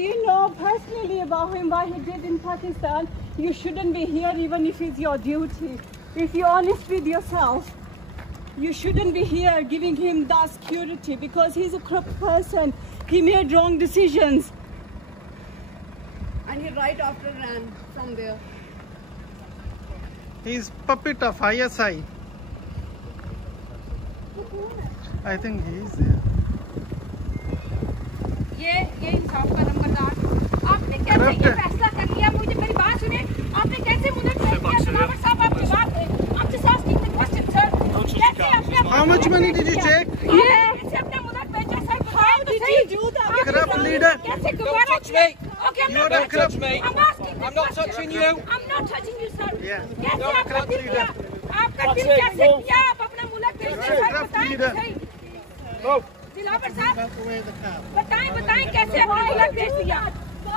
you know personally about him, what he did in Pakistan, you shouldn't be here even if it's your duty. If you're honest with yourself, you shouldn't be here giving him that security because he's a corrupt person. He made wrong decisions. And he right after ran from there. He's puppet of ISI. I think he is there. ये इंसाफ का नंबरदार, आपने कैसे ये फैसला कर लिया? मुझे मेरी बात सुने, आपने कैसे मुझे दिया? दलावर साहब आपकी बात है, I'm just asking the question, sir. कैसे आपने How much money did you take? कैसे अपने मुद्दा बेचा sir? How did you do that? Corrupt leader. कैसे दोबारा किया? Okay, I'm not touching you. I'm asking. I'm not touching you. I'm not touching you, sir. Yeah. कैसे आपका दिल किया? आपका दिल कैसे किया? आप अपना मुल्क बेचने सर बताएं तो सही। दिलावर साहब बताएं कैसे अपना मुल्क बेच दिया?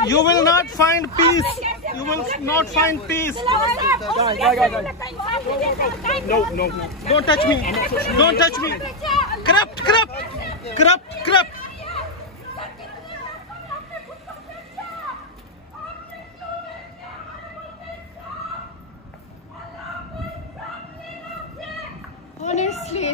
You will not find peace. You will not find peace. No. Don't touch me. Don't touch me. Corrupt. Honestly,